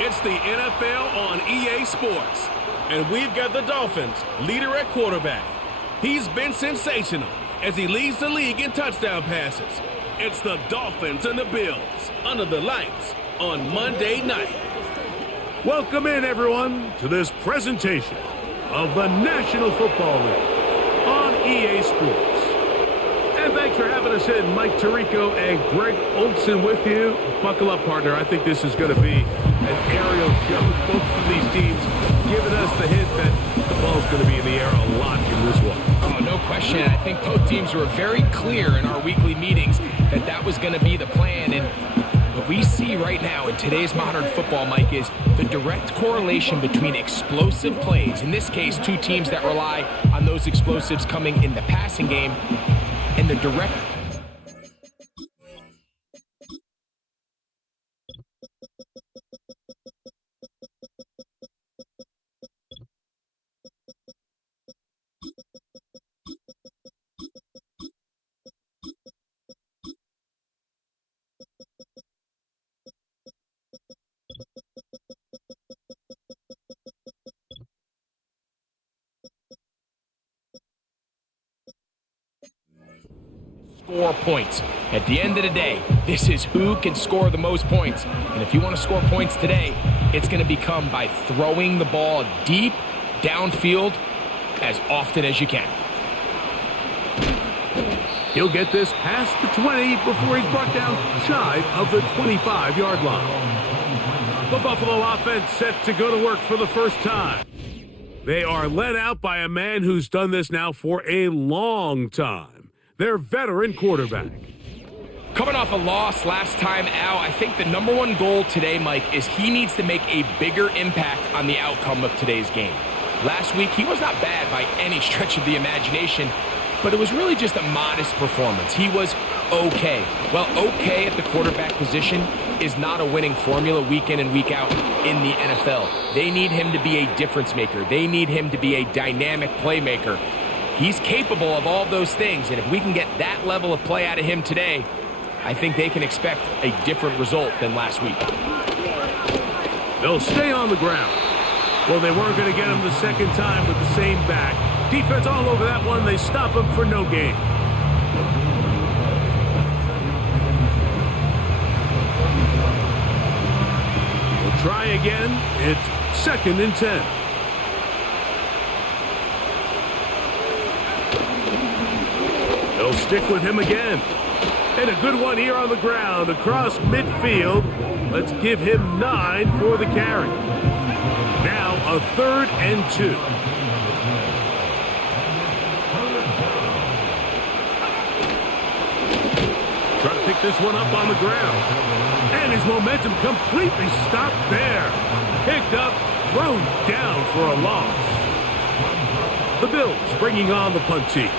It's the NFL on EA Sports. And we've got the Dolphins leader at quarterback. He's been sensational as he leads the league in touchdown passes. It's the Dolphins and the Bills under the lights on Monday night. Welcome in, everyone, to this presentation of the National Football League on EA Sports. And thanks for having us in, Mike Tirico and Greg Olson with you. Buckle up, partner. I think this is going to be an aerial show. Both of these teams giving us the hint that the ball's going to be in the air a lot in this one. Oh, no question. I think both teams were very clear in our weekly meetings that that was going to be the plan. And what we see right now in today's modern football, Mike, is the direct correlation between explosive plays, in this case, two teams that rely on those explosives coming in the passing game, and the direct score points. At the end of the day, this is who can score the most points. And if you want to score points today, it's going to become by throwing the ball deep downfield as often as you can. He'll get this past the 20 before he's brought down shy of the 25-yard line. The Buffalo offense set to go to work for the first time. They are led out by a man who's done this now for a long time. Their veteran quarterback. Coming off a loss last time out, I think the number one goal today, Mike, is he needs to make a bigger impact on the outcome of today's game. Last week, he was not bad by any stretch of the imagination, but it was really just a modest performance. He was okay. Well, okay at the quarterback position is not a winning formula week in and week out in the NFL. They need him to be a difference maker. They need him to be a dynamic playmaker. He's capable of all those things, and if we can get that level of play out of him today, I think they can expect a different result than last week. They'll stay on the ground. Well, they weren't going to get him the second time with the same back. Defense all over that one. They stop him for no gain. We'll try again. It's 2nd and 10. They'll stick with him again. And a good one here on the ground across midfield. Let's give him 9 for the carry. Now a 3rd and 2. Try to pick this one up on the ground. And his momentum completely stopped there. Picked up, thrown down for a loss. The Bills bringing on the punt team.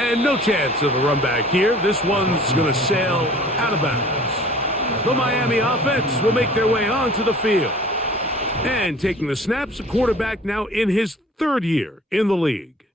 And no chance of a run back here. This one's going to sail out of bounds. The Miami offense will make their way onto the field. And taking the snaps, a quarterback now in his 3rd year in the league.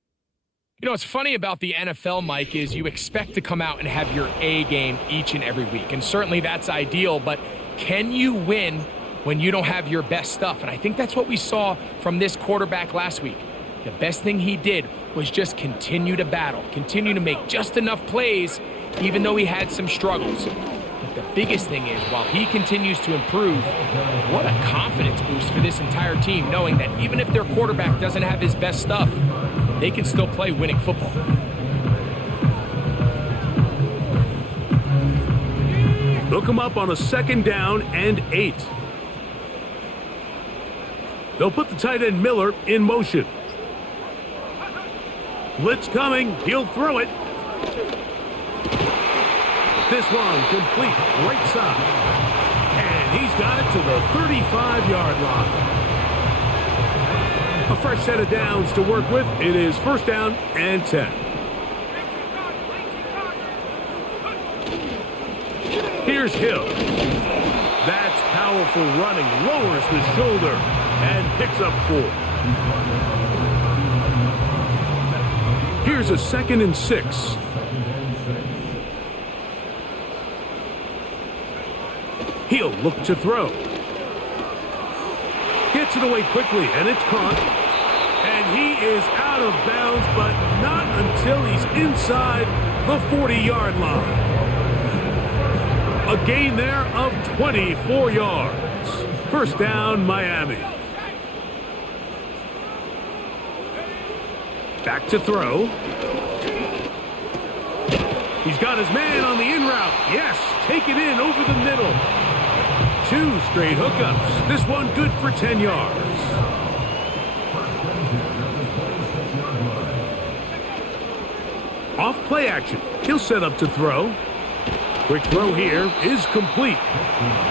You know, what's funny about the NFL, Mike, is you expect to come out and have your A game each and every week. And certainly that's ideal, but can you win when you don't have your best stuff? And I think that's what we saw from this quarterback last week. The best thing he did was just continue to battle, continue to make just enough plays, even though he had some struggles. But the biggest thing is, while he continues to improve, what a confidence boost for this entire team, knowing that even if their quarterback doesn't have his best stuff, they can still play winning football. Look him up on a 2nd down and 8. They'll put the tight end Miller in motion. Blitz coming. He'll throw it. This one complete right side. And he's got it to the 35-yard line. A fresh set of downs to work with. It is 1st down and 10. Here's Hill. That's powerful running. Lowers the shoulder and picks up 4. Here's a 2nd and 6. He'll look to throw. Gets it away quickly, and it's caught. And he is out of bounds, but not until he's inside the 40-yard line. A gain there of 24 yards. First down, Miami. Back to throw. He's got his man on the in route. Yes, take it in over the middle. 2 straight hookups. This one good for 10 yards. Off play action. He'll set up to throw. Quick throw here is complete.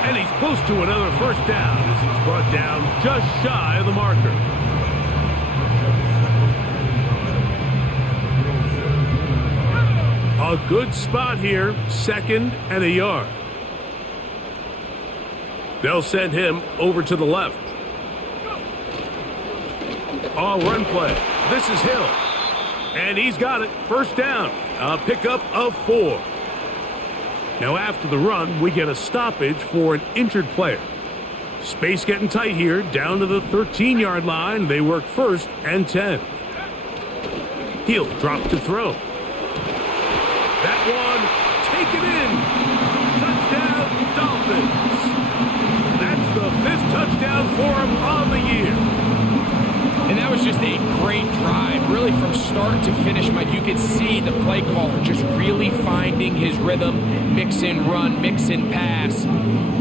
And he's close to another first down as he's brought down just shy of the marker. A good spot here, 2nd and a yard. They'll send him over to the left. Run play. This is Hill. And he's got it. First down. A pickup of 4. Now after the run, we get a stoppage for an injured player. Space getting tight here, down to the 13-yard line. They work 1st and 10. He'll drop to throw. That one, taken in. Touchdown, Dolphins. That's the 5th touchdown for him on the year. And that was just a great drive, really from start to finish, Mike. You could see the play caller just really finding his rhythm, mix in run, mix in pass,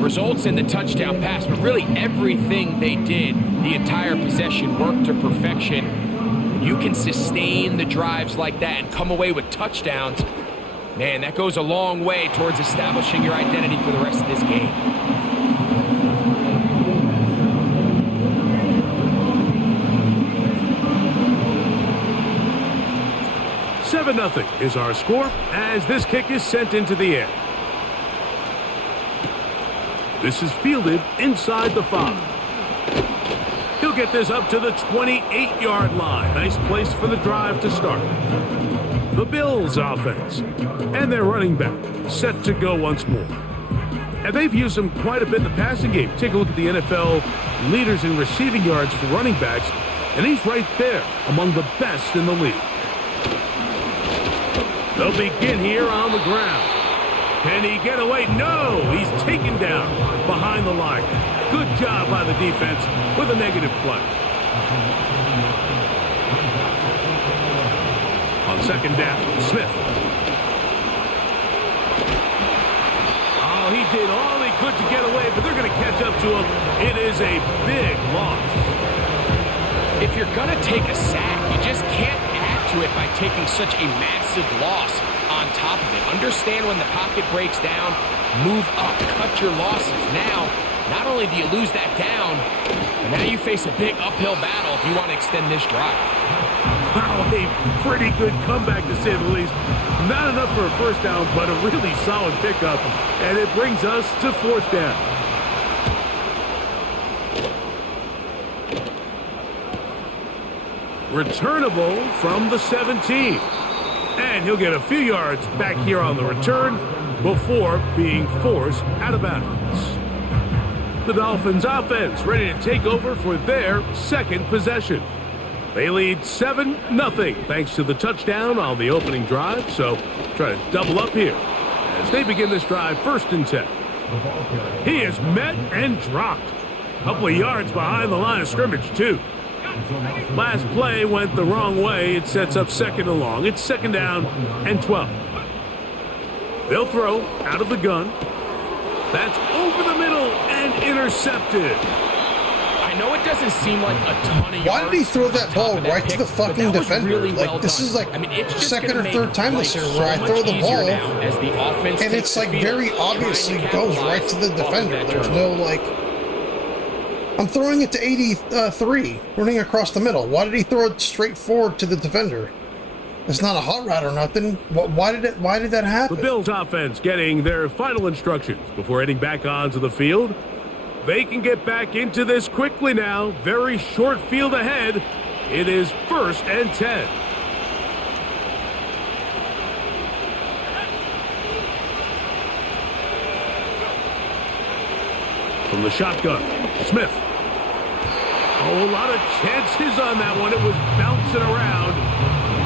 results in the touchdown pass. But really everything they did, the entire possession, worked to perfection. You can sustain the drives like that and come away with touchdowns. Man, that goes a long way towards establishing your identity for the rest of this game. 7-0 is our score as this kick is sent into the air. This is fielded inside the 5. He'll get this up to the 28-yard line. Nice place for the drive to start. The Bills offense and their running back set to go once more. And they've used him quite a bit in the passing game. Take a look at the NFL leaders in receiving yards for running backs, and he's right there among the best in the league. They'll begin here on the ground. Can he get away? No! He's taken down behind the line. Good job by the defense with a negative play. On second down, Smith. Oh, he did all he could to get away, but they're going to catch up to him. It is a big loss. If you're going to take a sack, you just can't add to it by taking such a massive loss on top of it. Understand when the pocket breaks down, move up, cut your losses. Now, not only do you lose that down, but now you face a big uphill battle if you want to extend this drive. Wow, a pretty good comeback to say the least. Not enough for a first down, but a really solid pickup. And it brings us to 4th down. Returnable from the 17. And he'll get a few yards back here on the return before being forced out of bounds. The Dolphins offense ready to take over for their second possession. They lead 7-0 thanks to the touchdown on the opening drive. So try to double up here as they begin this drive 1st and 10. He is met and dropped. A couple of yards behind the line of scrimmage too. Last play went the wrong way. It sets up 2nd and long. It's 2nd down and 12. They'll throw out of the gun. That's over the middle and intercepted. I know it doesn't seem like a ton of yards. Why did he throw that ball right to the fucking defender? Really like, well this done. is like it's 2nd or 3rd time this year where I throw the ball as the offense and it's like very obviously goes right to the defender. There's no like, I'm throwing it to 83, running across the middle. Why did he throw it straight forward to the defender? It's not a hot route or nothing. Why did that happen? The Bills offense getting their final instructions before heading back onto the field. They can get back into this quickly now. Very short field ahead. It is 1st and 10. From the shotgun, Smith. Oh, a lot of chances on that one. It was bouncing around,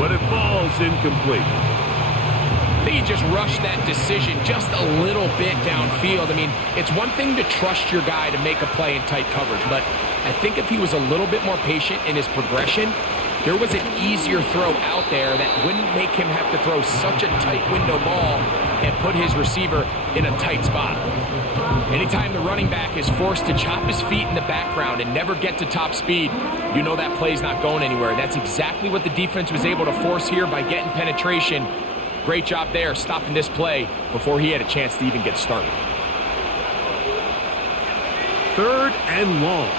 but it falls incomplete. I think he just rushed that decision just a little bit downfield. I mean, it's one thing to trust your guy to make a play in tight coverage, but I think if he was a little bit more patient in his progression, there was an easier throw out there that wouldn't make him have to throw such a tight window ball and put his receiver in a tight spot. Anytime the running back is forced to chop his feet in the background and never get to top speed, you know that play's not going anywhere. That's exactly what the defense was able to force here by getting penetration. Great job there, stopping this play before he had a chance to even get started. 3rd and long.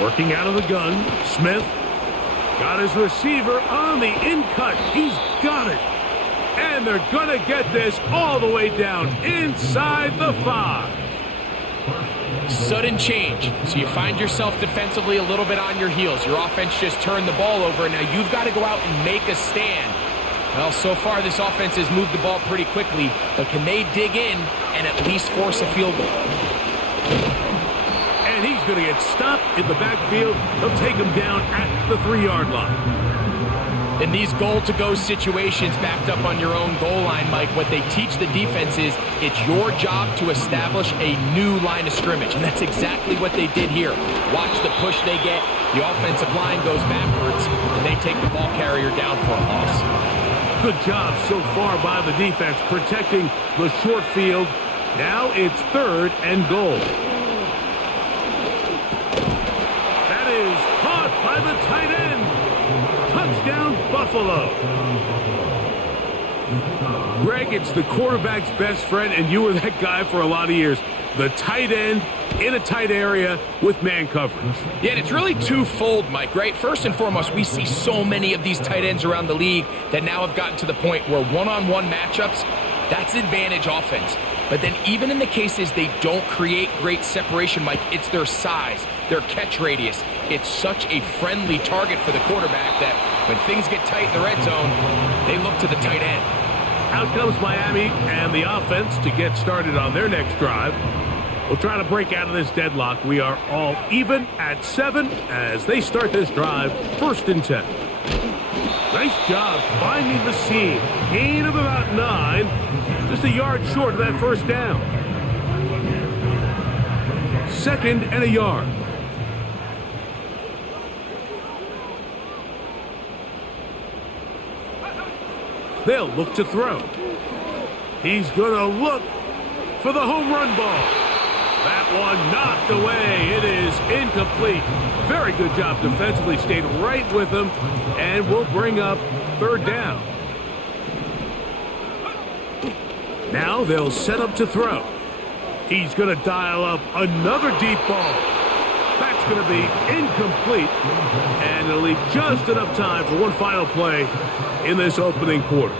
Working out of the gun, Smith got his receiver on the in-cut. He's got it. And they're going to get this all the way down inside the 5. Sudden change. So you find yourself defensively a little bit on your heels. Your offense just turned the ball over, and now you've got to go out and make a stand. Well, so far this offense has moved the ball pretty quickly, but can they dig in and at least force a field goal? And he's going to get stopped in the backfield. They'll take him down at the 3-yard line. In these goal-to-go situations backed up on your own goal line, Mike, what they teach the defense is it's your job to establish a new line of scrimmage, and that's exactly what they did here. Watch the push they get. The offensive line goes backwards, and they take the ball carrier down for a loss. Good job so far by the defense protecting the short field. Now it's 3rd and goal. That is caught by the tight end. Touchdown, Buffalo. Greg, it's the quarterback's best friend, and you were that guy for a lot of years. The tight end in a tight area with man coverage. Yeah, and it's really twofold, Mike, right? First and foremost, we see so many of these tight ends around the league that now have gotten to the point where one-on-one matchups, that's advantage offense. But then even in the cases they don't create great separation, Mike, it's their size, their catch radius. It's such a friendly target for the quarterback that when things get tight in the red zone, they look to the tight end. Out comes Miami and the offense to get started on their next drive. We'll try to break out of this deadlock. We are all even at 7 as they start this drive, 1st and 10. Nice job finding the seam. Gain of about 9. Just a yard short of that 1st down. 2nd and a yard. They'll look to throw. He's going to look for the home run ball. That one knocked away. It is incomplete. Very good job defensively. Stayed right with him and will bring up 3rd down. Now they'll set up to throw. He's going to dial up another deep ball. That's going to be incomplete. And it'll leave just enough time for one final play in this opening quarter.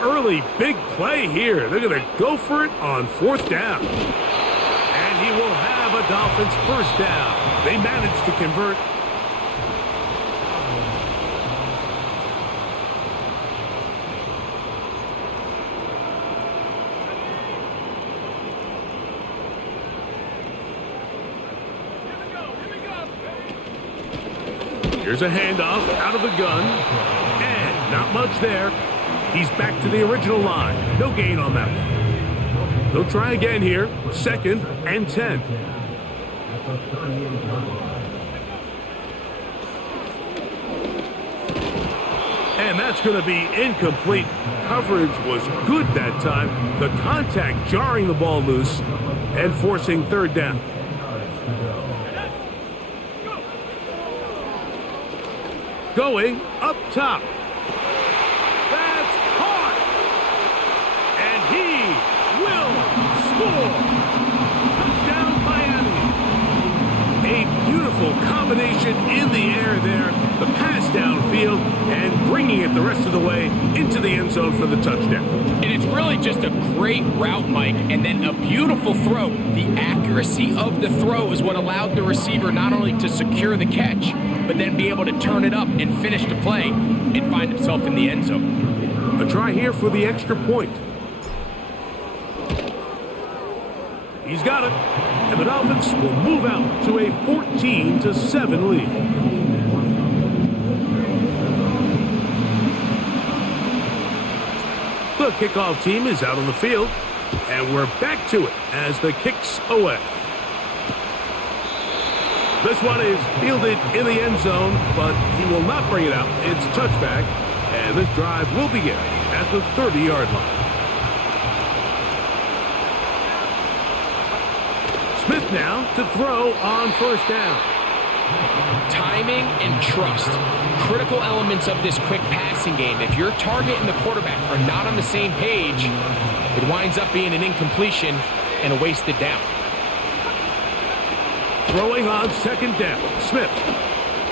Early big play here. They're going to go for it on 4th down. And he will have a Dolphins 1st down. They managed to convert. Here's a handoff out of the gun. And not much there. He's back to the original line. No gain on that one. They'll try again here. 2nd and 10. And that's going to be incomplete. Coverage was good that time. The contact jarring the ball loose and forcing 3rd down. Going up top. That's caught. And he will score. Touchdown, Miami. A beautiful combination in the air there. The pass downfield and bringing it the rest of the way into the end zone for the touchdown. And it's really just a great route, Mike, and then a beautiful throw. The accuracy of the throw is what allowed the receiver not only to secure the catch, but then be able to turn it up and finish the play and find himself in the end zone. A try here for the extra point. He's got it. And the Dolphins will move out to a 14-7 lead. The kickoff team is out on the field. And we're back to it as the kick's away. This one is fielded in the end zone, but he will not bring it out. It's touchback, and this drive will begin at the 30-yard line. Smith now to throw on first down. Timing and trust, critical elements of this quick passing game. If your target and the quarterback are not on the same page, it winds up being an incompletion and a wasted down. Throwing on second down. Smith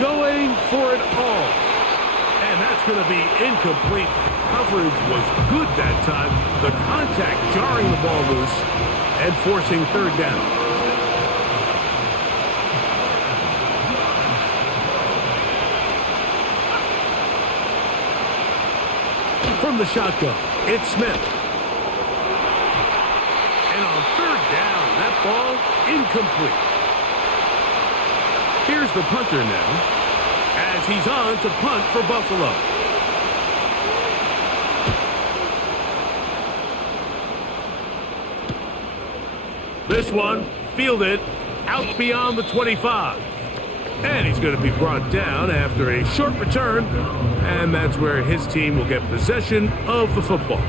going for it all. And that's going to be incomplete. Coverage was good that time. The contact jarring the ball loose and forcing third down. From the shotgun, it's Smith. And on third down, that ball incomplete. Here's the punter now, as he's on to punt for Buffalo. This one fielded out beyond the 25. And he's going to be brought down after a short return, and that's where his team will get possession of the football.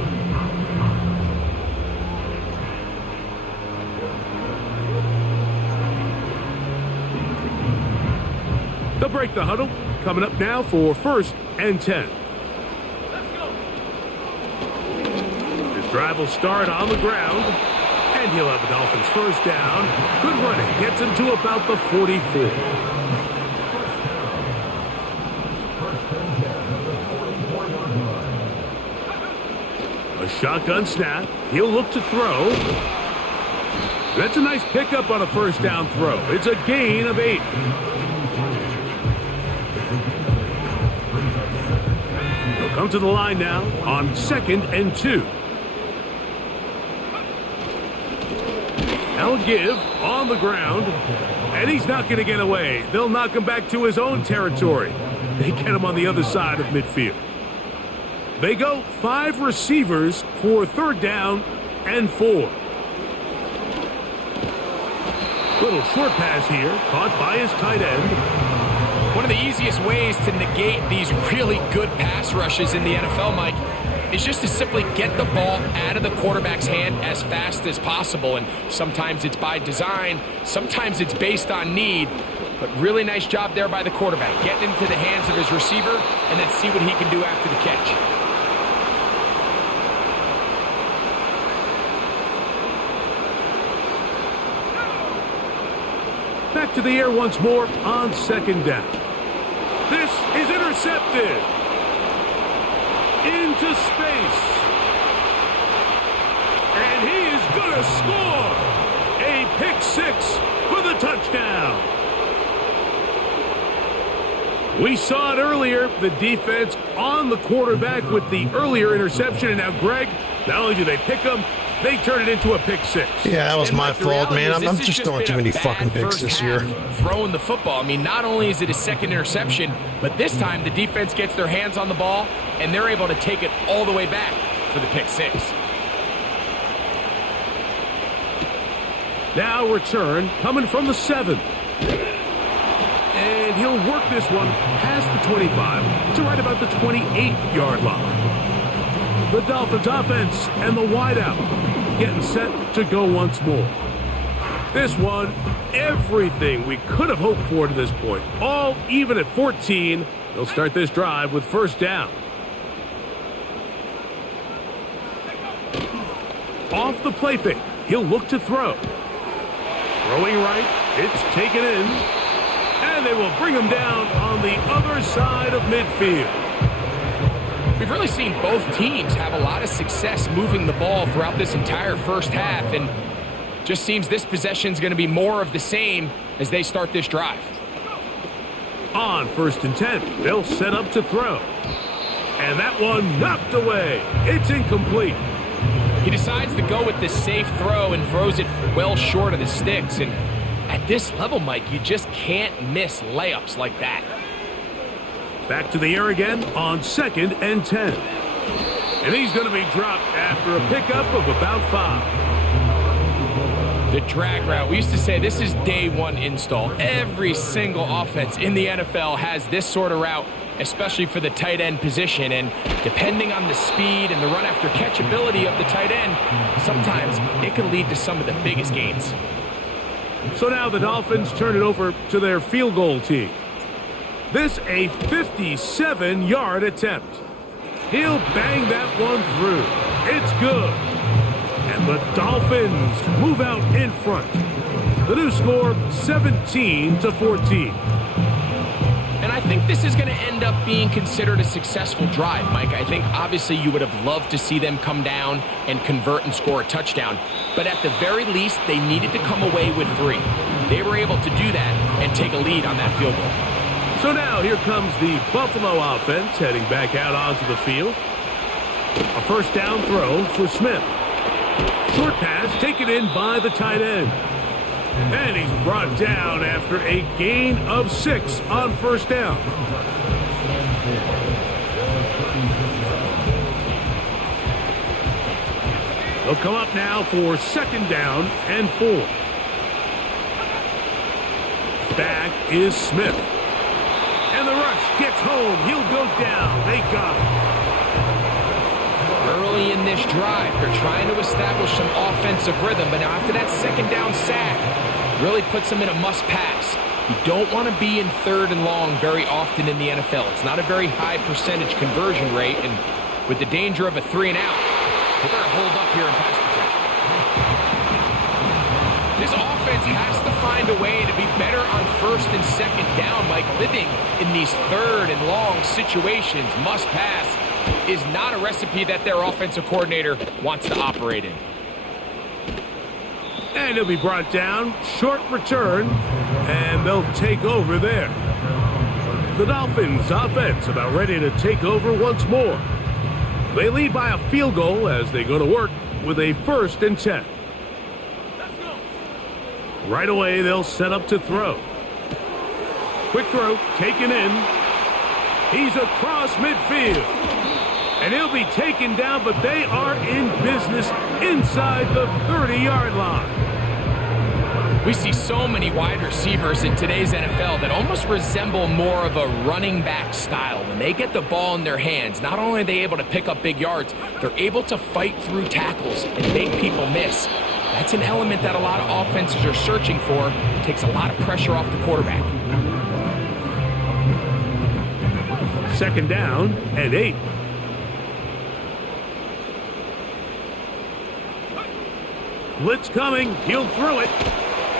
They'll break the huddle. Coming up now for 1st and 10. This drive will start on the ground, and he'll have the Dolphins first down. Good running. Gets him to about the 44. A shotgun snap. He'll look to throw. That's a nice pickup on a first down throw. It's a gain of 8. He'll come to the line now on 2nd and 2. They'll give on the ground, and he's not going to get away. They'll knock him back to his own territory. They get him on the other side of midfield. They go 5 receivers for 3rd down and 4. Little short pass here, caught by his tight end. One of the easiest ways to negate these really good pass rushes in the NFL, Mike, is just to simply get the ball out of the quarterback's hand as fast as possible. And sometimes it's by design, sometimes it's based on need. But really nice job there by the quarterback, getting into the hands of his receiver and then see what he can do after the catch. Back to the air once more on 2nd down. This is intercepted. Into space. And he is going to score. A pick 6 for the touchdown. We saw it earlier, the defense on the quarterback with the earlier interception. And now, Greg, not only do they pick him, they turn it into a pick 6. Yeah, that was my fault, man. I'm just throwing too many fucking picks this year. Throwing the football. I mean, not only is it a 2nd interception, but this time the defense gets their hands on the ball, and they're able to take it all the way back for the pick 6. Now return coming from the 7. And he'll work this one past the 25 to right about the 28-yard line. The Dolphins offense and the wideout getting set to go once more. This one, everything we could have hoped for to this point. All even at 14. They'll start this drive with 1st down. Off the play fake, he'll look to throw. Throwing right, it's taken in. And they will bring him down on the other side of midfield. We've really seen both teams have a lot of success moving the ball throughout this entire first half, and just seems this possession is going to be more of the same as they start this drive. On 1st and 10, they'll set up to throw. And that one knocked away. It's incomplete. He decides to go with the safe throw and throws it well short of the sticks. And at this level, Mike, you just can't miss layups like that. Back to the air again on 2nd and 10. And he's going to be dropped after a pickup of about 5. The drag route. We used to say this is day one install. Every single offense in the NFL has this sort of route, especially for the tight end position. And depending on the speed and the run after catch ability of the tight end, sometimes it can lead to some of the biggest gains. So now the Dolphins turn it over to their field goal team. This a 57-yard attempt. He'll bang that one through. It's good. And the Dolphins move out in front. The new score, 17-14. And I think this is going to end up being considered a successful drive, Mike. I think obviously you would have loved to see them come down and convert and score a touchdown. But at the very least, they needed to come away with 3. They were able to do that and take a lead on that field goal. So now here comes the Buffalo offense heading back out onto the field. A first down throw for Smith. Short pass taken in by the tight end. And he's brought down after a gain of 6 on first down. They'll come up now for 2nd down and 4. Back is Smith. And the rush gets home. He'll go down. They got him. Early in this drive, they're trying to establish some offensive rhythm, but now after that 2nd down sack, really puts them in a must-pass. You don't want to be in 3rd and long very often in the NFL. It's not a very high percentage conversion rate, and with the danger of a 3 and out, they better hold up here and pass protection. This offense has to find a way to be better on 1st and 2nd down. Like living in these 3rd and long situations, must pass, is not a recipe that their offensive coordinator wants to operate in. And he'll be brought down. Short return. And they'll take over there. The Dolphins offense about ready to take over once more. They lead by a field goal as they go to work with a 1st and 10. Right away, they'll set up to throw. Quick throw, taken in. He's across midfield. And he'll be taken down, but they are in business inside the 30-yard line. We see so many wide receivers in today's NFL that almost resemble more of a running back style. When they get the ball in their hands, not only are they able to pick up big yards, they're able to fight through tackles and make people miss. That's an element that a lot of offenses are searching for. It takes a lot of pressure off the quarterback. 2nd down and 8. Blitz coming. He'll throw it.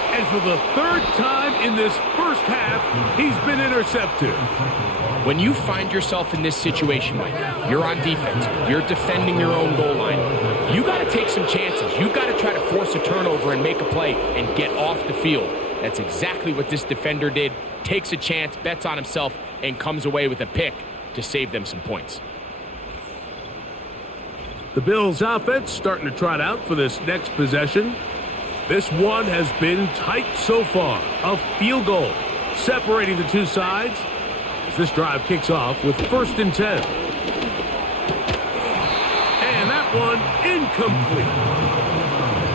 And for the 3rd time in this first half, he's been intercepted. When you find yourself in this situation, Mike, you're on defense, you're defending your own goal line, you got to take some chances. You got to try to force a turnover and make a play and get off the field. That's exactly what this defender did. Takes a chance, bets on himself, and comes away with a pick to save them some points. The Bills' offense starting to trot out for this next possession. This one has been tight so far. A field goal separating the two sides as this drive kicks off with 1st and 10. And that one incomplete.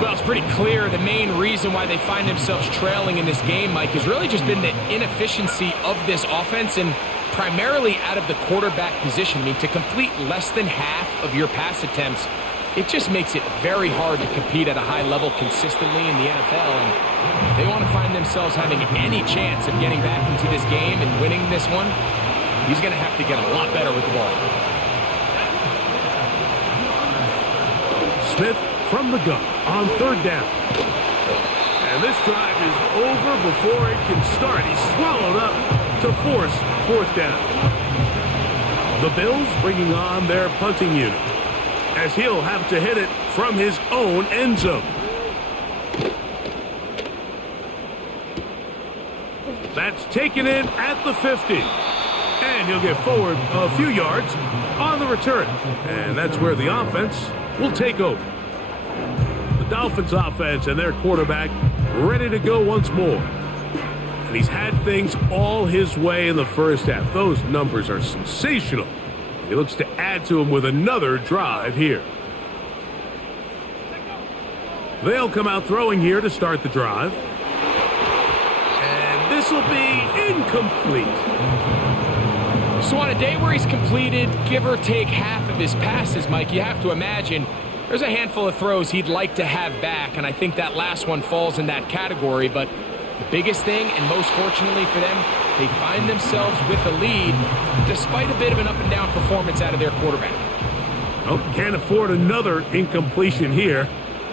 Well, it's pretty clear the main reason why they find themselves trailing in this game, Mike, has really just been the inefficiency of this offense and primarily out of the quarterback position. I mean, to complete less than half of your pass attempts, it just makes it very hard to compete at a high level consistently in the NFL. And if they want to find themselves having any chance of getting back into this game and winning this one, he's going to have to get a lot better with the ball. Smith from the gun on 3rd down. And this drive is over before it can start. He's swallowed up to force 4th down. The Bills bringing on their punting unit, as he'll have to hit it from his own end zone. That's taken in at the 50. And he'll get forward a few yards on the return. And that's where the offense will take over. The Dolphins offense and their quarterback ready to go once more. And he's had things all his way in the first half. Those numbers are sensational. He looks to add to them with another drive here. They'll come out throwing here to start the drive. And this will be incomplete. So on a day where he's completed, give or take half of his passes, Mike, you have to imagine there's a handful of throws he'd like to have back, and I think that last one falls in that category. But the biggest thing, and most fortunately for them, they find themselves with a lead despite a bit of an up-and-down performance out of their quarterback. Oh, can't afford another incompletion here.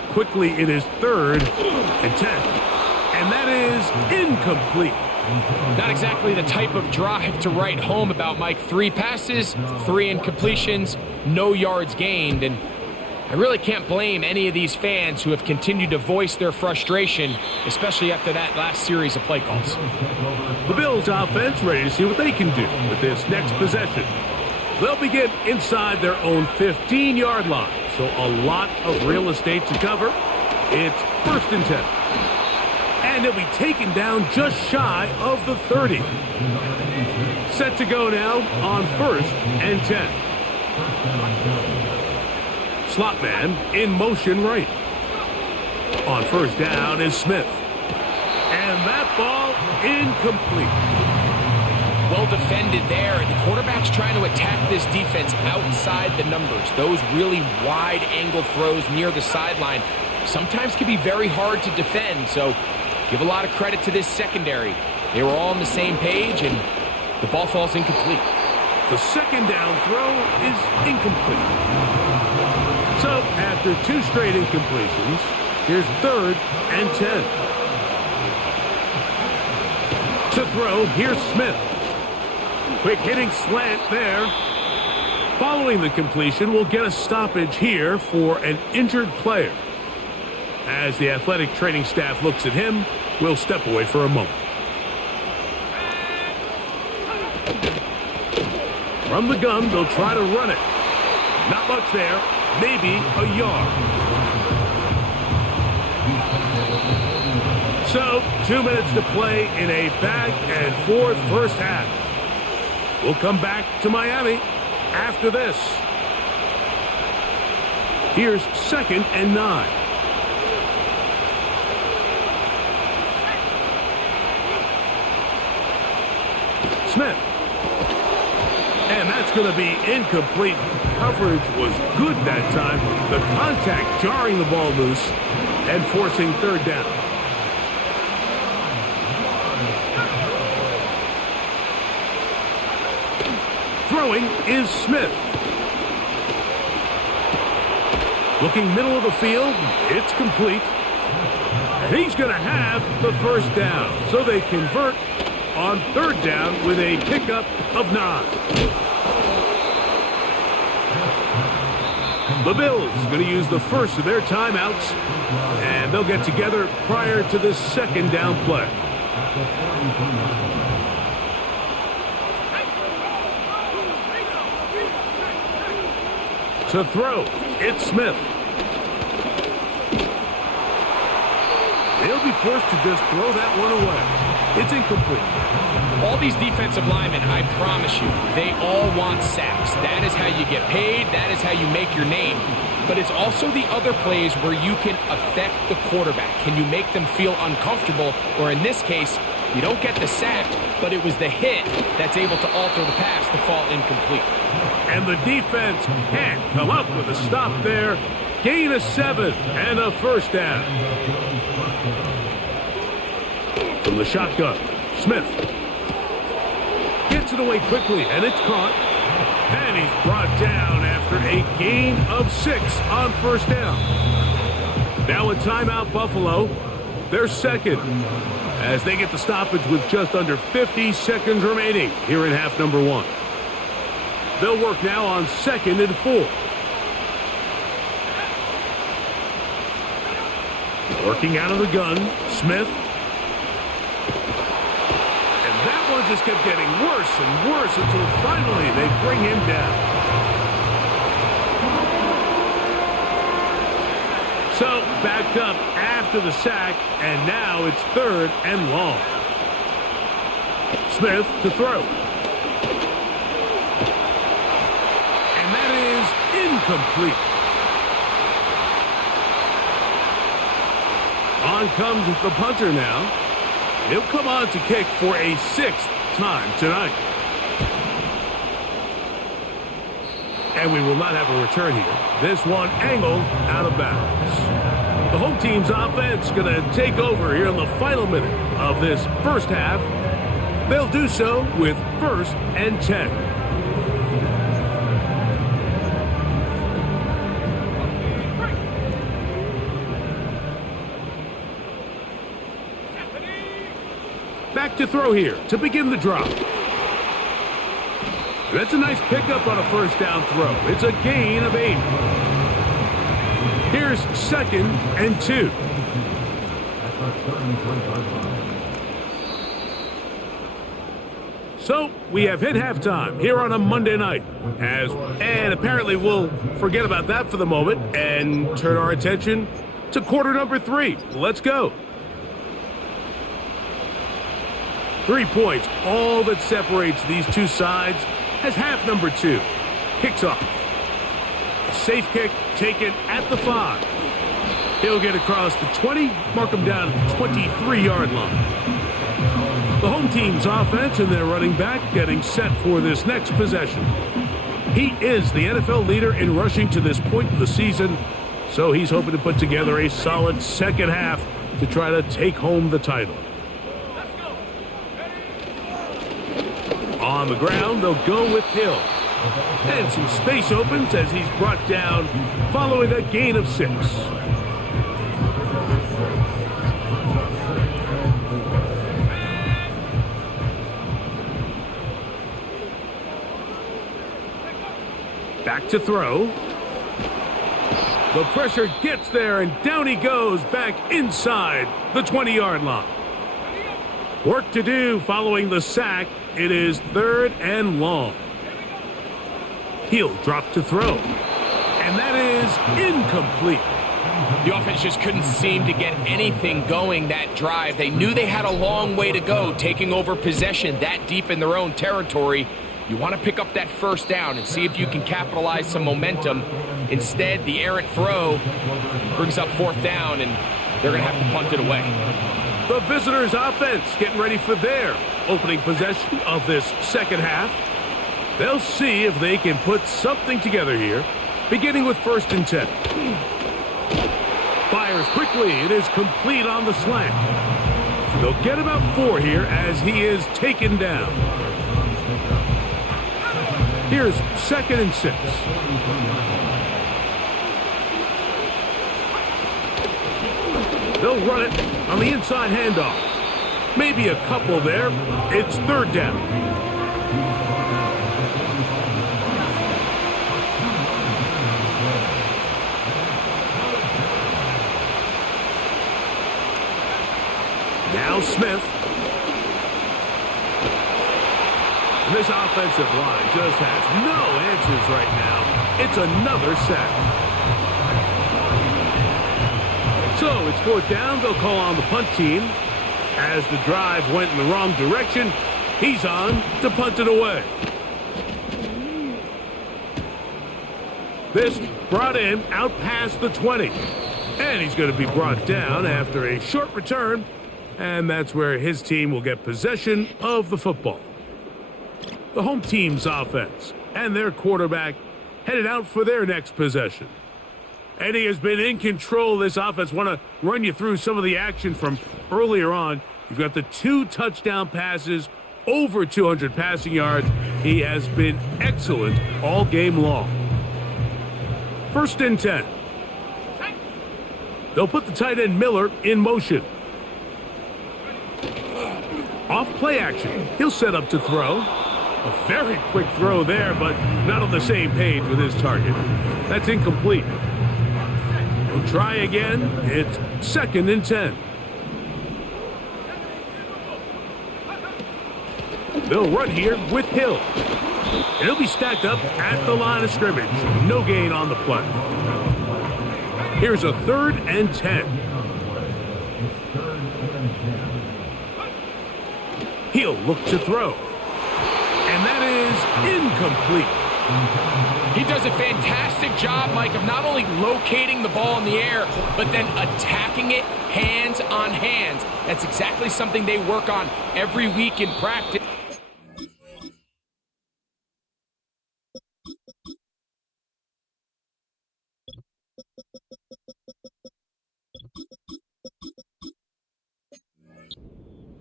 Quickly, it is 3rd and 10. And that is incomplete. Not exactly the type of drive to write home about, Mike. 3 passes, 3 incompletions, no yards gained. And I really can't blame any of these fans who have continued to voice their frustration, especially after that last series of play calls. The Bills offense ready to see what they can do with this next possession. They'll begin inside their own 15-yard line, so a lot of real estate to cover. It's 1st and 10. And he'll be taken down just shy of the 30. Set to go now on 1st and 10. Slot man in motion right. On 1st down is Smith. And that ball incomplete. Well defended there. The quarterback's trying to attack this defense outside the numbers. Those really wide angle throws near the sideline sometimes can be very hard to defend. So give a lot of credit to this secondary. They were all on the same page, and the ball falls incomplete. The 2nd down throw is incomplete. So after 2 straight incompletions, here's 3rd and 10. To throw, here's Smith. Quick hitting slant there. Following the completion, we'll get a stoppage here for an injured player. As the athletic training staff looks at him, we'll step away for a moment. From the gun, they'll try to run it. Not much there. Maybe a yard. So, 2 minutes to play in a back-and-forth first half. We'll come back to Miami after this. Here's 2nd and 9. Smith. And that's going to be incomplete. Coverage was good that time. The contact jarring the ball loose and forcing 3rd down. Throwing is Smith. Looking middle of the field, it's complete. And he's going to have the 1st down. So they convert on 3rd down with a pickup of 9. The Bills going to use the first of their timeouts, and they'll get together prior to this 2nd down play. To throw, it's Smith. He'll be forced to just throw that one away. It's incomplete. All these defensive linemen, I promise you, they all want sacks. That is how you get paid. That is how you make your name. But it's also the other plays where you can affect the quarterback. Can you make them feel uncomfortable? Or in this case, you don't get the sack, but it was the hit that's able to alter the pass to fall incomplete. And the defense can't come up with a stop there. Gain of 7 and a 1st down. From the shotgun, Smith gets it away quickly, and it's caught. And he's brought down after a gain of 6 on 1st down. Now a timeout, Buffalo. They're 2nd as they get the stoppage with just under 50 seconds remaining here in half number 1. They'll work now on 2nd and 4. Working out of the gun, Smith. And that one's just kept getting worse and worse until finally they bring him down. So, backed up after the sack, and now it's 3rd and long. Smith to throw. And that is incomplete. On comes the punter now. He'll come on to kick for a 6th time tonight. And we will not have a return here. This one angled out of bounds. The home team's offense going to take over here in the final minute of this first half. They'll do so with 1st and 10. Back to throw here to begin the drop. That's a nice pickup on a 1st down throw. It's a gain of 8. Here's 2nd and 2. So we have hit halftime here on a Monday night. And apparently we'll forget about that for the moment and turn our attention to quarter number 3. Let's go. 3 points, all that separates these two sides, as half number 2 kicks off. A safe kick taken at the 5. He'll get across the 20, mark him down at the 23-yard line. The home team's offense and their running back getting set for this next possession. He is the NFL leader in rushing to this point in the season, so he's hoping to put together a solid second half to try to take home the title. On the ground, they'll go with Hill. And some space opens as he's brought down following a gain of 6. Back to throw. The pressure gets there, and down he goes back inside the 20-yard line. Work to do following the sack. It is 3rd and long. He'll drop to throw. And that is incomplete. The offense just couldn't seem to get anything going that drive. They knew they had a long way to go, taking over possession that deep in their own territory. You want to pick up that 1st down and see if you can capitalize some momentum. Instead, the errant throw brings up 4th down, and they're going to have to punt it away. The visitors' offense getting ready for their opening possession of this second half. They'll see if they can put something together here, beginning with 1st and 10. Fires quickly. It is complete on the slant. They'll get about 4 here as he is taken down. Here's 2nd and 6. They'll run it on the inside handoff. Maybe a couple there. It's 3rd down. Now Smith. And this offensive line just has no answers right now. It's another sack. So it's 4th down. They'll call on the punt team. As the drive went in the wrong direction, he's on to punt it away. This brought in out past the 20. And he's going to be brought down after a short return. And that's where his team will get possession of the football. The home team's offense and their quarterback headed out for their next possession. And he has been in control of this offense. Want to run you through some of the action from earlier on. You've got the 2 touchdown passes, over 200 passing yards. He has been excellent all game long. 1st and 10. They'll put the tight end Miller in motion. Off play action. He'll set up to throw. A very quick throw there, but not on the same page with his target. That's incomplete. He'll try again. It's 2nd and 10. They'll run here with Hill. And he'll be stacked up at the line of scrimmage. No gain on the play. Here's a 3rd and 10. He'll look to throw. And that is incomplete. He does a fantastic job, Mike, of not only locating the ball in the air, but then attacking it hands on hands. That's exactly something they work on every week in practice.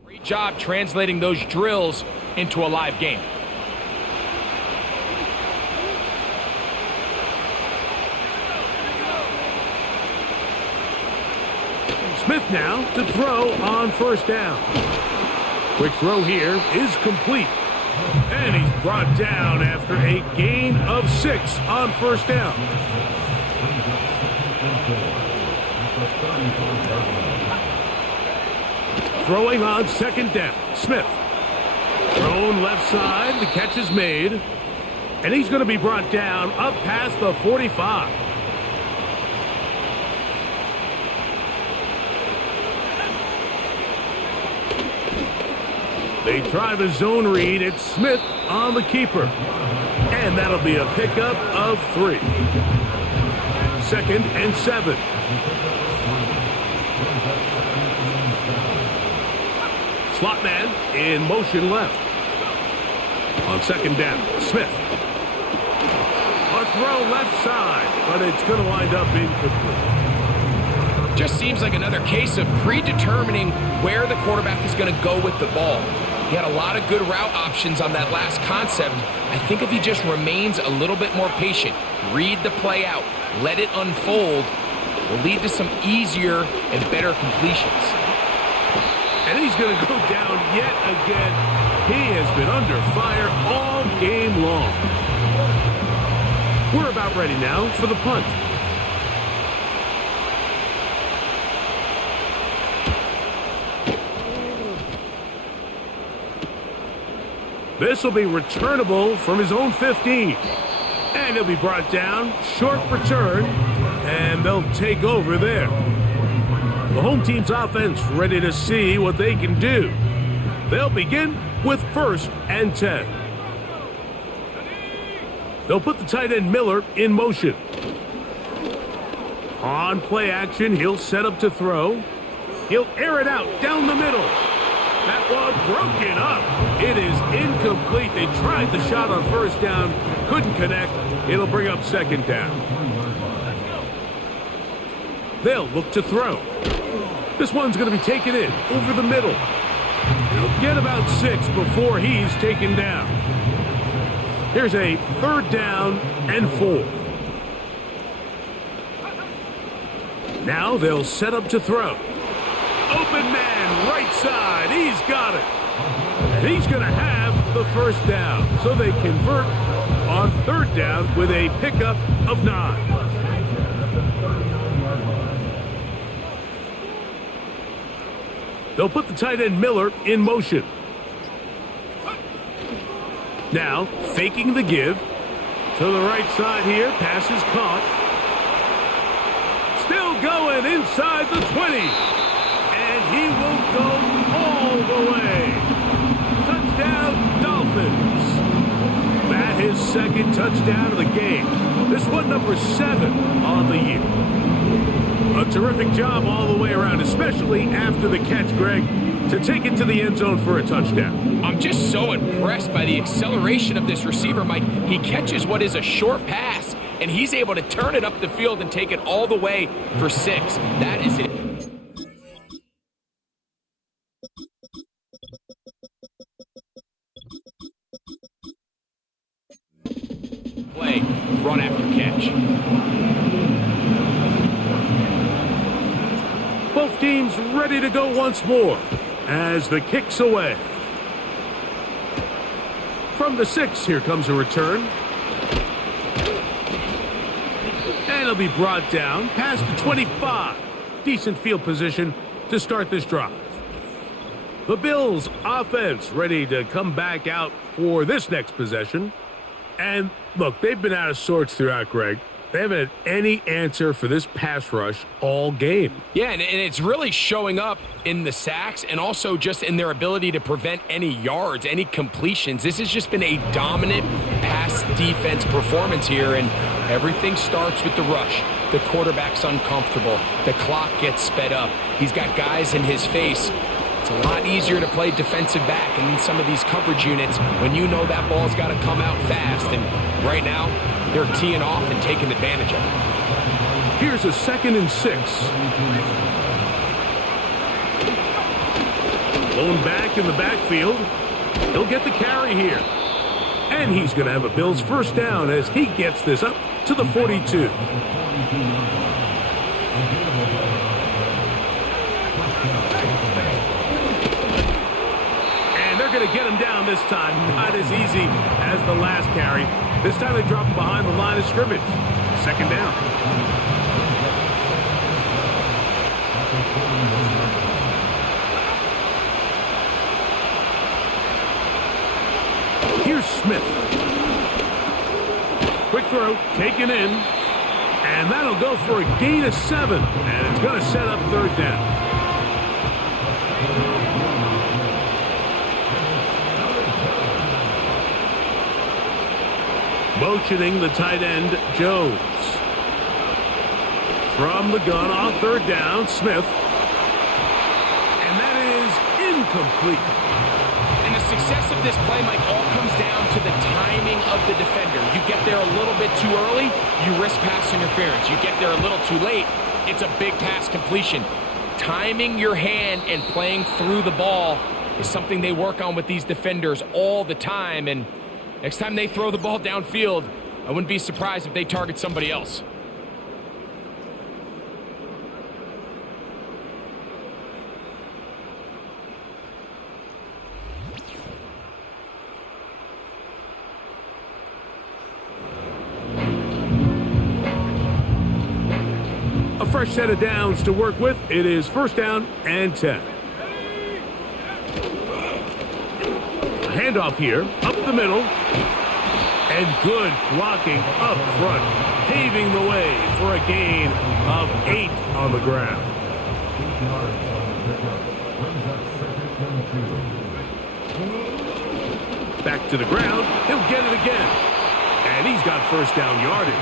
Great job translating those drills into a live game. Smith now to throw on 1st down. Quick throw here is complete. And he's brought down after a gain of 6 on 1st down. Throwing on 2nd down. Smith. Thrown left side. The catch is made. And he's going to be brought down up past the 45. They try the zone read. It's Smith on the keeper. And that'll be a pickup of 3. 2nd and 7. Slot man in motion left. On 2nd down, Smith. A throw left side, but it's going to wind up incomplete. Just seems like another case of predetermining where the quarterback is going to go with the ball. He had a lot of good route options on that last concept. I think if he just remains a little bit more patient, read the play out, let it unfold, will lead to some easier and better completions. And he's going to go down yet again. He has been under fire all game long. We're about ready now for the punt. This will be returnable from his own 15. And he'll be brought down, short return, and they'll take over there. The home team's offense ready to see what they can do. They'll begin with 1st and 10. They'll put the tight end Miller in motion. On play action, he'll set up to throw. He'll air it out down the middle. That one broken up. It is incomplete. They tried the shot on 1st down, couldn't connect. It'll bring up 2nd down. They'll look to throw. This one's going to be taken in over the middle. He'll get about 6 before he's taken down. Here's a 3rd down and 4. Now they'll set up to throw. Open man, right side. He's got it. And he's going to have the 1st down. So they convert on 3rd down with a pickup of 9. They'll put the tight end Miller in motion. Now, faking the give. To the right side here. Pass is caught. Still going inside the 20. And he will go all the way. Touchdown, Dolphins. That his 2nd touchdown of the game. This one number 7 on the year. A terrific job all the way around, especially after the catch, Greg, to take it to the end zone for a touchdown. I'm just so impressed by the acceleration of this receiver, Mike. He catches what is a short pass, and he's able to turn it up the field and take it all the way for 6. That is it. Play, run after catch. Both teams ready to go once more as the kick's away. From the 6, here comes a return. And it'll be brought down past the 25. Decent field position to start this drive. The Bills offense ready to come back out for this next possession. And look, they've been out of sorts throughout, Greg. They haven't had any answer for this pass rush all game. Yeah, and it's really showing up in the sacks and also just in their ability to prevent any yards, any completions. This has just been a dominant pass defense performance here, and everything starts with the rush. The quarterback's uncomfortable. The clock gets sped up. He's got guys in his face. It's a lot easier to play defensive back in some of these coverage units when you know that ball's got to come out fast. And right now, they're teeing off and taking advantage of it. Here's a 2nd and 6. Blown back in the backfield. He'll get the carry here. And he's going to have a Bills first down as he gets this up to the 42. Going to get him down this time. Not as easy as the last carry. This time they drop him behind the line of scrimmage. 2nd down. Here's Smith. Quick throw, taken in. And that'll go for a gain of 7. And it's going to set up 3rd down. Motioning the tight end, Jones. From the gun on 3rd down, Smith. And that is incomplete. And the success of this play, Mike, all comes down to the timing of the defender. You get there a little bit too early, you risk pass interference. You get there a little too late, it's a big pass completion. Timing your hand and playing through the ball is something they work on with these defenders all the time. And next time they throw the ball downfield, I wouldn't be surprised if they target somebody else. A fresh set of downs to work with. It is 1st down and 10. Handoff here, up the middle, and good blocking up front, paving the way for a gain of 8 on the ground. Back to the ground, he'll get it again, and he's got 1st down yardage.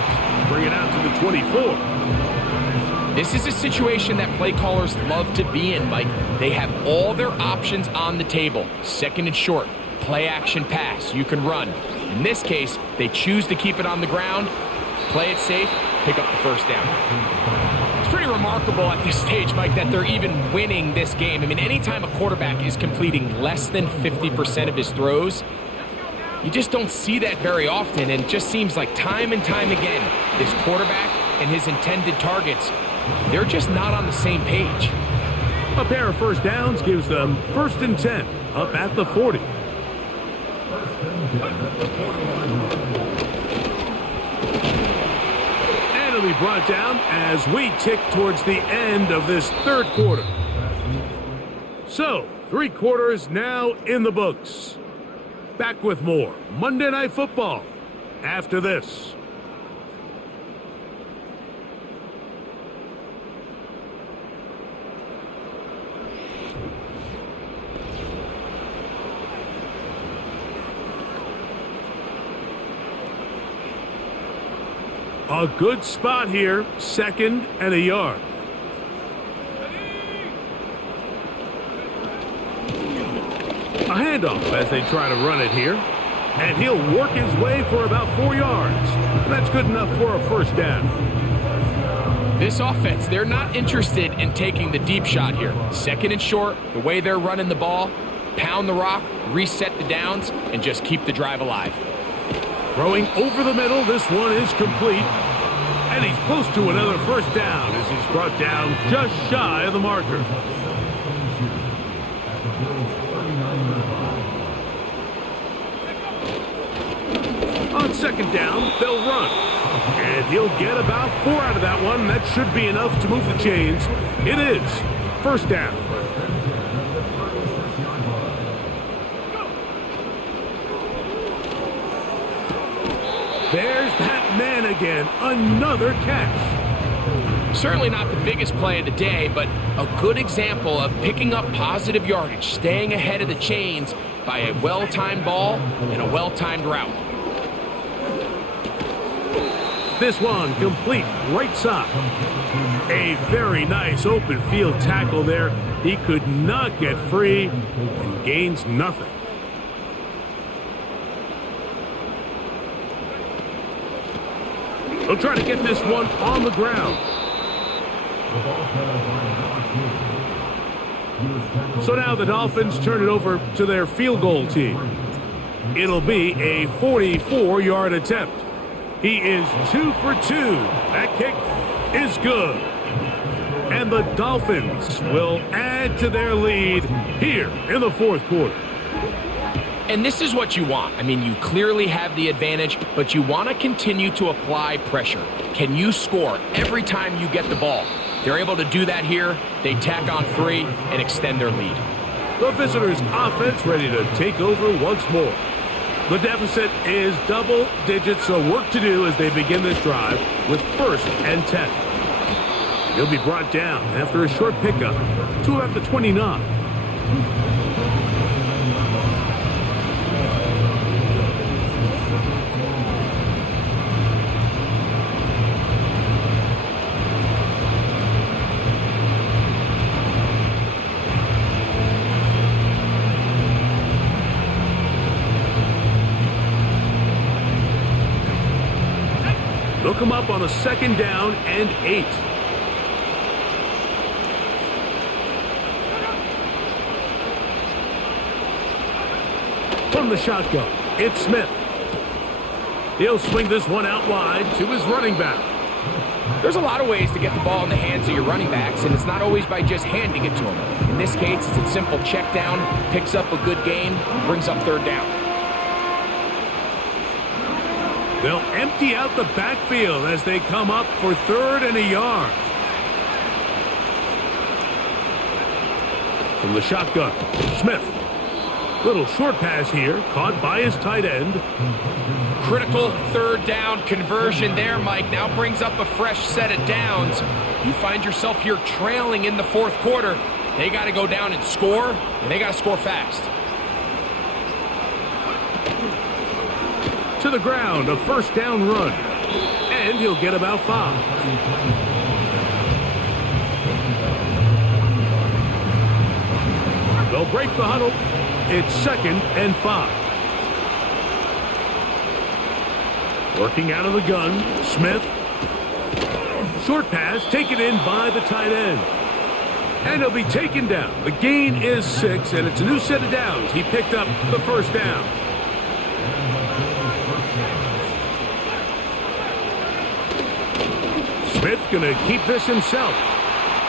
Bring it out to the 24. This is a situation that play callers love to be in, Mike. They have all their options on the table. 2nd and short. Play action pass, you can run. In this case, they choose to keep it on the ground, play it safe, pick up the 1st down. It's pretty remarkable at this stage, Mike, that they're even winning this game. I mean, anytime a quarterback is completing less than 50% of his throws, you just don't see that very often, and it just seems like time and time again, this quarterback and his intended targets, they're just not on the same page. A pair of 1st downs gives them 1st and 10, up at the 40. And it'll be brought down as we tick towards the end of this 3rd quarter. So, 3 quarters now in the books. Back with more Monday Night Football after this. A good spot here, 2nd and a yard. A handoff as they try to run it here. And he'll work his way for about 4 yards. And that's good enough for a 1st down. This offense, they're not interested in taking the deep shot here. 2nd and short, the way they're running the ball, pound the rock, reset the downs, and just keep the drive alive. Throwing over the middle, this one is complete. And he's close to another 1st down as he's brought down just shy of the marker. On 2nd down, they'll run. And he'll get about 4 out of that one. That should be enough to move the chains. It is 1st down. There's that man again. Another catch. Certainly not the biggest play of the day, but a good example of picking up positive yardage, staying ahead of the chains by a well-timed ball and a well-timed route. This one complete right side. A very nice open field tackle there. He could not get free and gains nothing. They'll try to get this one on the ground. So now the Dolphins turn it over to their field goal team. It'll be a 44-yard attempt. He is 2 for 2. That kick is good. And the Dolphins will add to their lead here in the fourth quarter. And this is what you want. I mean, you clearly have the advantage, but you want to continue to apply pressure. Can you score every time you get the ball? They're able to do that here. They tack on 3 and extend their lead. The visitors' offense ready to take over once more. The deficit is double digits, so work to do as they begin this drive with 1st and 10. He'll be brought down after a short pickup to about the 29. They'll come up on a 2nd down and 8. From the shotgun, it's Smith. He'll swing this one out wide to his running back. There's a lot of ways to get the ball in the hands of your running backs, and it's not always by just handing it to them. In this case, it's a simple check down, picks up a good gain, brings up 3rd down. They'll empty out the backfield as they come up for 3rd and a yard. From the shotgun, Smith. Little short pass here, caught by his tight end. Critical 3rd down conversion there, Mike. Now brings up a fresh set of downs. You find yourself here trailing in the 4th quarter. They got to go down and score, and they got to score fast. To the ground, a 1st down run. And he'll get about 5. They'll break the huddle. It's 2nd and 5. Working out of the gun, Smith. Short pass taken in by the tight end. And he'll be taken down. The gain is 6, and it's a new set of downs. He picked up the 1st down. Smith gonna keep this himself.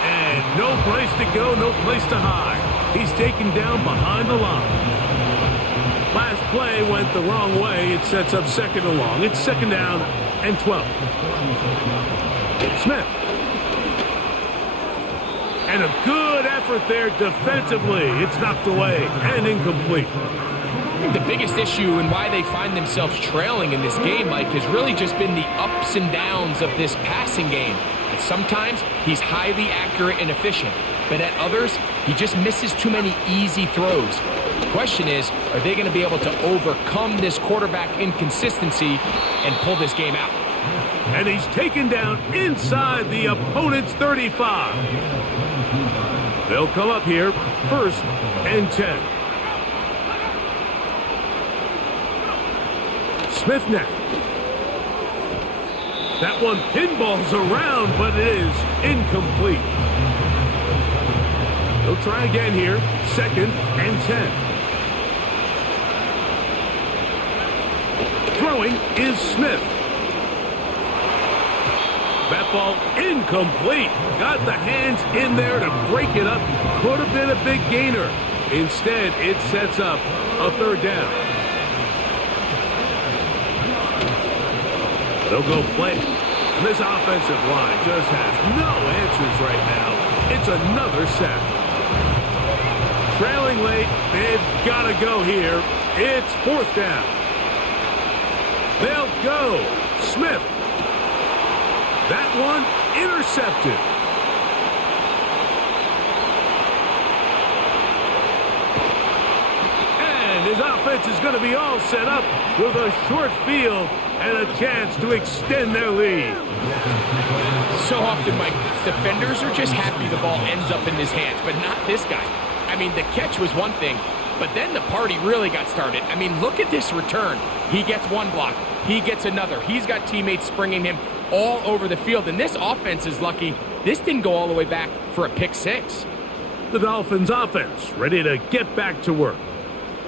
And no place to go, no place to hide. He's taken down behind the line. Last play went the wrong way. It sets up 2nd and long. It's 2nd down and 12. Smith. And a good effort there defensively. It's knocked away and incomplete. I think the biggest issue and why they find themselves trailing in this game, Mike, has really just been the ups and downs of this passing game. And sometimes he's highly accurate and efficient, but at others, he just misses too many easy throws. The question is, are they going to be able to overcome this quarterback inconsistency and pull this game out? And he's taken down inside the opponent's 35. They'll come up here, 1st and 10. Smith now. That one pinballs around, but it is incomplete. He'll try again here, 2nd and 10. Throwing is Smith. That ball incomplete. Got the hands in there to break it up. Could have been a big gainer. Instead, it sets up a 3rd down. They'll go play. And this offensive line just has no answers right now. It's another sack. Trailing late, they've got to go here. It's 4th down. They'll go. Smith. That one intercepted. And his offense is going to be all set up with a short field and a chance to extend their lead. So often, Mike, defenders are just happy the ball ends up in his hands, but not this guy. I mean, the catch was one thing, but then the party really got started. I mean, look at this return. He gets one block. He gets another. He's got teammates springing him all over the field, and this offense is lucky this didn't go all the way back for a pick six. The Dolphins offense ready to get back to work.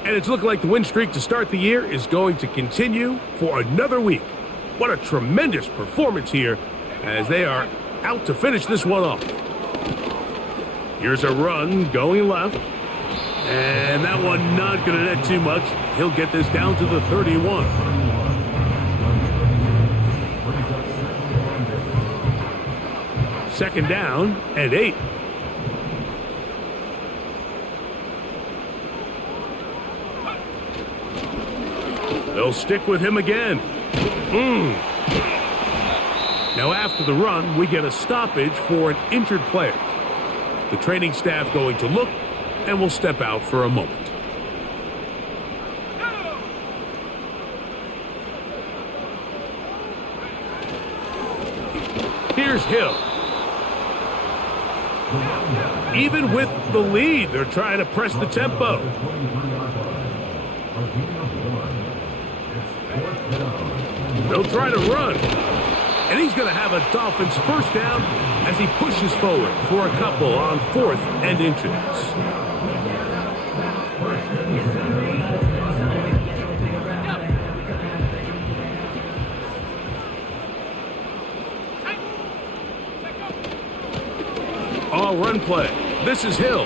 And it's looking like the win streak to start the year is going to continue for another week. What a tremendous performance here as they are out to finish this one off. Here's a run going left. And that one not going to net too much. He'll get this down to the 31. Second down and 8. They'll stick with him again. Now after the run, we get a stoppage for an injured player. The training staff going to look and will step out for a moment. Here's Hill. Even with the lead, they're trying to press the tempo. They'll try to run. And he's going to have a Dolphins first down as he pushes forward for a couple on 4th and inches. All run play. This is Hill.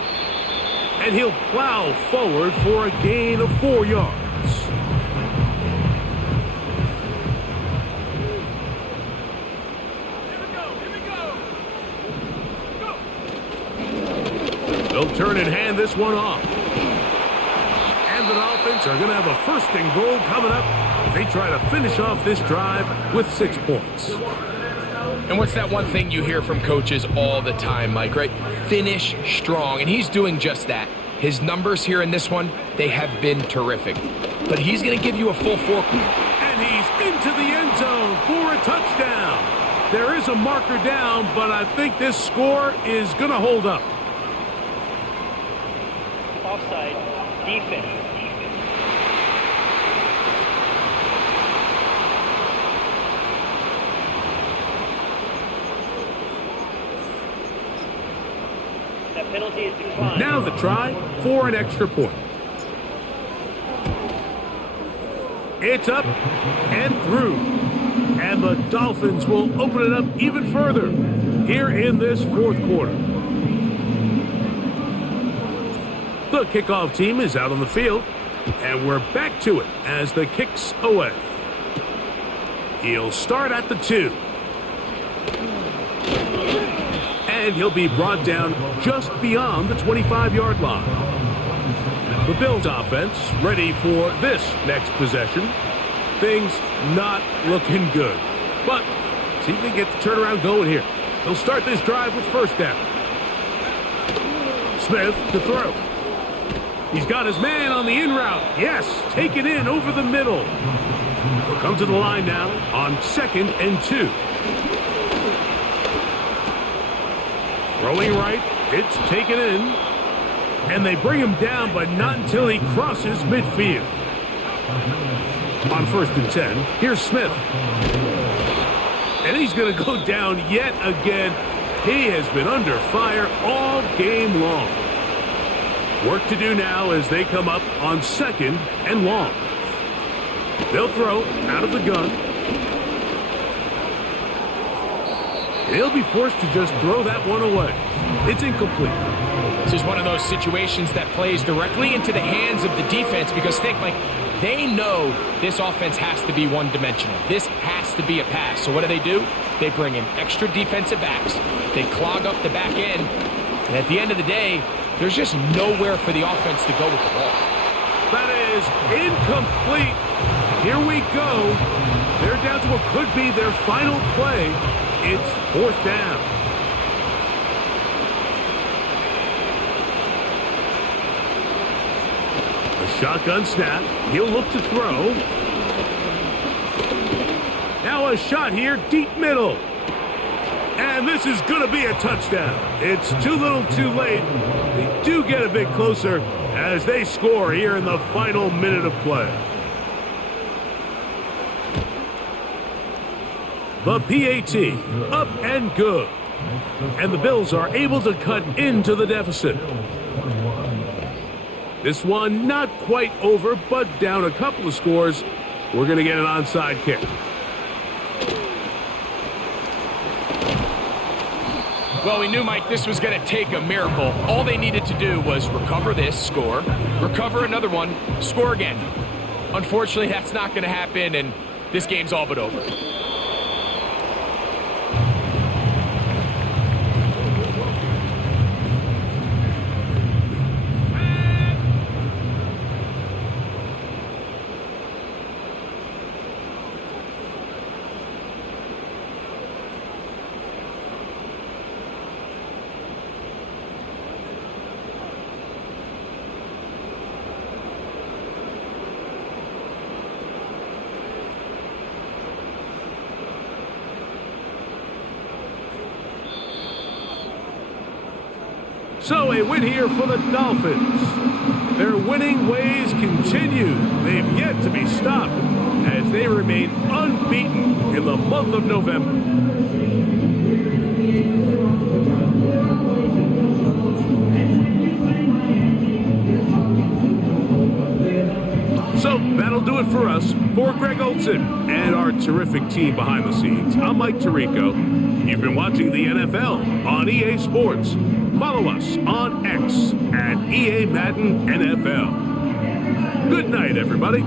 And he'll plow forward for a gain of 4 yards. They'll turn and hand this one off. And the Dolphins are going to have a first and goal coming up. They try to finish off this drive with 6 points. And what's that one thing you hear from coaches all the time, Mike, right? Finish strong. And he's doing just that. His numbers here in this one, they have been terrific. But he's going to give you a full 4. And he's into the end zone for a touchdown. There is a marker down, but I think this score is going to hold up. Offside, defense. That penalty is declined. Now the try for an extra point. It's up and through. And the Dolphins will open it up even further here in this 4th quarter. The kickoff team is out on the field, and we're back to it as the kick's away. He'll start at the 2. And he'll be brought down just beyond the 25-yard line. The Bills offense ready for this next possession. Things not looking good. But see if they can get the turnaround going here. They'll start this drive with first down. Smith to throw. He's got his man on the in route. Yes, take it in over the middle. He'll come to the line now on 2nd and 2. Throwing right, it's taken in. And they bring him down, but not until he crosses midfield. On 1st and 10, here's Smith. And he's going to go down yet again. He has been under fire all game long. Work to do now as they come up on 2nd and long. They'll throw out of the gun. He'll be forced to just throw that one away. It's incomplete. This is one of those situations that plays directly into the hands of the defense because think, like, they know this offense has to be one-dimensional. This has to be a pass. So what do? They bring in extra defensive backs. They clog up the back end. And at the end of the day, there's just nowhere for the offense to go with the ball. That is incomplete. Here we go. They're down to what could be their final play. It's 4th down. A shotgun snap. He'll look to throw. Now a shot here, deep middle. And this is going to be a touchdown. It's too little too late. They do get a bit closer as they score here in the final minute of play. The PAT, up and good. And the Bills are able to cut into the deficit. This one not quite over, but down a couple of scores. We're going to get an onside kick. Well, we knew, Mike, this was going to take a miracle. All they needed to do was recover this, score, recover another one, score again. Unfortunately, that's not going to happen, and this game's all but over. So a win here for the Dolphins. Their winning ways continue. They've yet to be stopped as they remain unbeaten in the month of November. So that'll do it for us. For Greg Olson and our terrific team behind the scenes, I'm Mike Tirico. You've been watching the NFL on EA Sports. Follow us on X at EA Madden NFL. Good night, everybody.